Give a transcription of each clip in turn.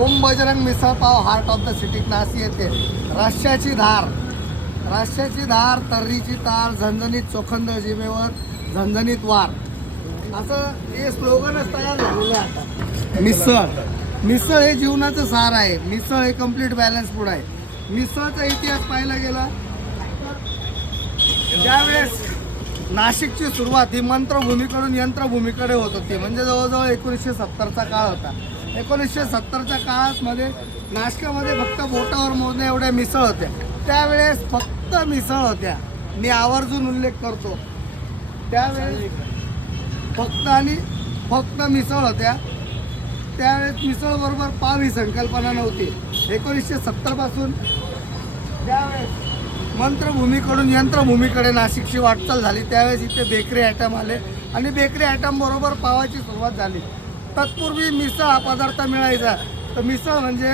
Om Bajrang misal pav heart of the city Nashik येथे रश्श्याची धार तर्रीची तार झणझणीत चोखंद जिभेवर झणझणीत वार असं हे स्लोगनच तयार झालेलं आहे आता. मिसळ हे जीवनाचं सार आहे. मिसळ हे कम्प्लीट बॅलन्स फूड आहे. मिसळचा इतिहास पाहायला गेला त्यावेळेस नाशिकची सुरुवात ही मंत्रभूमीकडून यंत्रभूमीकडे होत होती. म्हणजे जवळजवळ 1970चा काळ होता. 1970च्या काळामध्ये नाशिकामध्ये फक्त बोटावर मोजण्या एवढ्या मिसळ होत्या. त्यावेळेस फक्त मिसळ होत्या. मी आवर्जून उल्लेख करतो, त्यावेळेस फक्त मिसळ होत्या. त्यावेळेस मिसळबरोबर पाव ही संकल्पना नव्हती. 1970 पासून ज्यावेळेस मंत्रभूमीकडून यंत्रभूमीकडे नाशिकची वाटचाल झाली त्यावेळेस इथे बेकरी आयटम आले आणि बेकरी आयटम बरोबर पावाची सुरुवात झाली. तत्पूर्वी मिसळ हा पदार्थ मिळायचा. तर मिसळ म्हणजे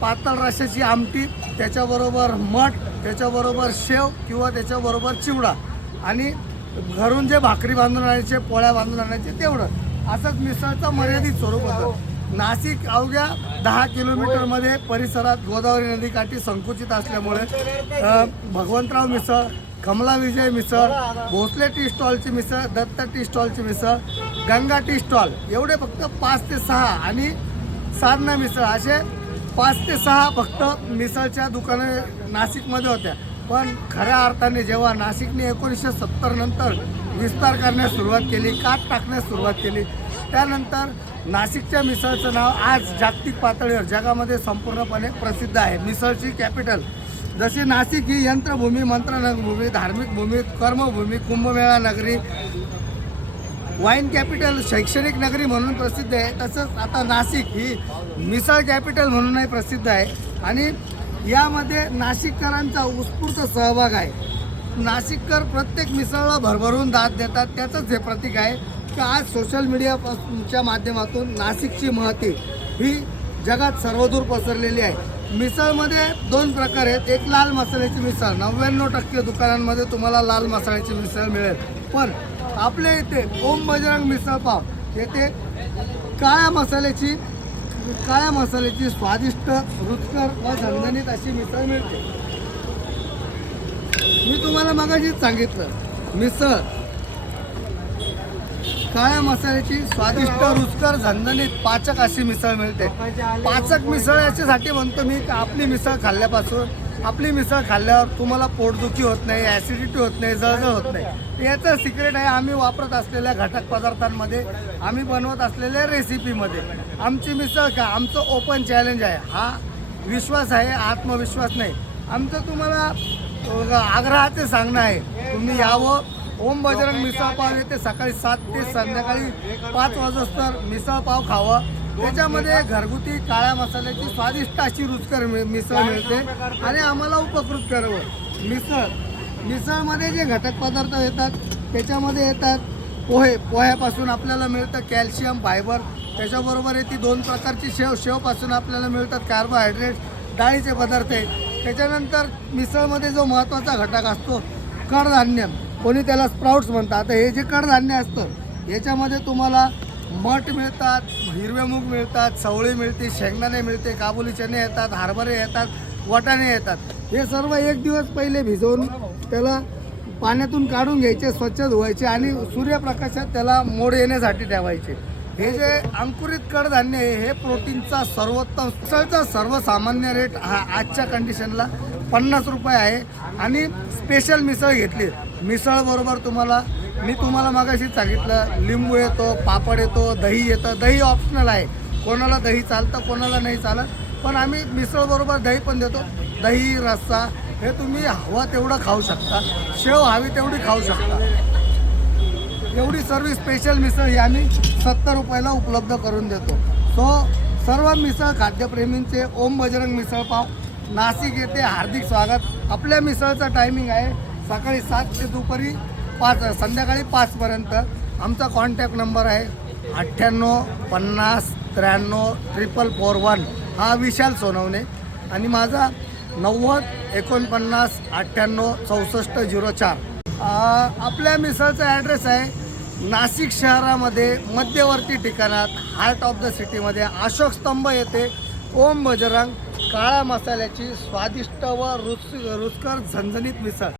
पातळ रश्श्याची आमटी, त्याच्याबरोबर मठ, त्याच्याबरोबर शेव किंवा त्याच्याबरोबर चिवडा आणि घरून जे भाकरी बांधून आणायचे, पोळ्या बांधून आणायचे तेवढं. असंच मिसळचं मर्यादित स्वरूप होतं. नाशिक अवघ्या 10 किलोमीटरमध्ये परिसरात गोदावरी नदीकाठी संकुचित असल्यामुळे भगवंतराव मिसळ, कमला विजय मिसळ, भोसले टी स्टॉलची मिसळ, दत्त टी स्टॉलची मिसळ, गंगा टी स्टॉल एवढे फक्त 5 ते 6 आणि साधना मिसळ असे 5 ते 6 फक्त मिसळच्या दुकानं नाशिकमध्ये होत्या. पण खऱ्या अर्थाने जेव्हा नाशिकने 1970 नंतर विस्तार करण्यास सुरुवात केली, काट टाकण्यास सुरुवात केली, त्यानंतर नाशिकच्या मिसळचं नाव आज जागतिक पातळीवर जगामध्ये संपूर्णपणे प्रसिद्ध आहे. मिसळची कॅपिटल जशी नाशिक ही यंत्रभूमी, मंत्रभूमी, धार्मिक भूमी, कर्मभूमी, कुंभमेळा नगरी, वाईन कॅपिटल, शैक्षणिक नगरी म्हणून प्रसिद्ध आहे, तसंच आता नाशिक ही मिसळ कॅपिटल म्हणूनही प्रसिद्ध आहे. आणि यामध्ये नाशिककरांचा उत्स्फूर्त सहभाग आहे. नाशिककर प्रत्येक मिसळला भरभरून दाद देतात. त्याचंच हे प्रतीक आहे की आज सोशल मीडियाच्या माध्यमातून नाशिकची महती ही जगात सर्वदूर पसरलेली आहे. मिसळमध्ये 2 प्रकार आहेत. एक लाल मसाल्याची मिसळ, 99% दुकानांमध्ये तुम्हाला लाल मसाल्याची मिसळ मिळेल. पण आपल्या इथे ओम बजरंग मिसळ पाव येथे काळ्या मसाल्याची स्वादिष्ट, रुचकर व झणझणीत अशी मिसळ मिळते. मी तुम्हाला मगाशीच सांगितलं, मिसळ काळ्या मसाल्याची स्वादिष्ट, रुचकर, झणझणीत, पाचक अशी मिसळ मिळते. पाचक मिसळ याच्यासाठी म्हणतो मी की आपली मिसळ खाल्ल्यावर तुम्हाला पोटदुखी होत नाही, ॲसिडिटी होत नाही, जळजळ होत नाही. याचं सिक्रेट आहे आम्ही वापरत असलेल्या घटक पदार्थांमध्ये, आम्ही बनवत असलेल्या रेसिपीमध्ये. आमची मिसळ का आमचं ओपन चॅलेंज आहे. हा विश्वास आहे, आत्मविश्वास नाही. आमचं तुम्हाला आग्रहाचे सांगणं आहे, तुम्ही यावं. ओम बजरंग मिसळ पाव येते सकाळी 7 ते संध्याकाळी 5 वाजता मिसळ पाव खावं. त्याच्यामध्ये घरगुती काळ्या मसाल्याची स्वादिष्ट अशी रुचकर मिसळ मिळते आणि आम्हाला उपकृत करावं. मिसळमध्ये जे घटक पदार्थ येतात त्याच्यामध्ये येतात पोह्यापासून आपल्याला मिळतं कॅल्शियम, फायबर. त्याच्याबरोबर येते 2 प्रकारची शेवपासून आपल्याला मिळतात कार्बोहायड्रेट्स, डाळीचे पदार्थ आहे. त्याच्यानंतर मिसळमध्ये जो महत्त्वाचा घटक असतो कडधान्य, कोणी त्याला स्प्राउट्स म्हणतात. आता हे जे कडधान्य असतं याच्यामध्ये तुम्हाला मठ मिळतात, हिरवे मूग मिळतात, चवळी मिळते, शेंगदाणे मिळते, काबुली चणे येतात, हरभरे येतात, वाटाणे येतात. हे सर्व 1 दिवस पहिले भिजवून त्याला पाण्यातून काढून घ्यायचे, स्वच्छ धुवायचे आणि सूर्यप्रकाशात त्याला मोड येण्यासाठी ठेवायचे. हे जे अंकुरित कडधान्य आहे हे प्रोटीनचा सर्वोत्तम. मिसळचा सर्वसामान्य रेट हा आजच्या कंडिशनला 50 रुपये आहे. आणि स्पेशल मिसळ घेतली, मिसळबरोबर मी तुम्हाला मागाशीच सांगितलं, लिंबू येतो, पापड येतो, दही येतं. दही ऑप्शनल आहे, कोणाला दही चालतं, कोणाला नाही चालत. पण आम्ही मिसळबरोबर दही पण देतो. दही, रस्सा हे तुम्ही हवं तेवढं खाऊ शकता, शेव हवी तेवढी खाऊ शकता. एवढी सर्व स्पेशल मिसळ ही आम्ही 70 रुपयाला उपलब्ध करून देतो. सर्व मिसळ खाद्यप्रेमींचे ओम बजरंग मिसळ पाव नाशिक येथे हार्दिक स्वागत. आपल्या मिसळचा टायमिंग आहे सकाळी 7 ते दुपारी 5, संध्याकाळी 5 पर्यंत. आमचा कॉन्टॅक्ट नंबर आहे 98 50 93 441. हा विशाल सोनवणे आणि माझा 90 49 98 64 04. आपल्या मिसळचा ॲड्रेस आहे नाशिक शहरामध्ये मध्यवर्ती ठिकाणात हार्ट ऑफ द सिटीमध्ये अशोक स्तंभ येथे ओम बजरंग काळ्या मसाल्याची स्वादिष्ट व रुचकर झणझणीत मिसळ.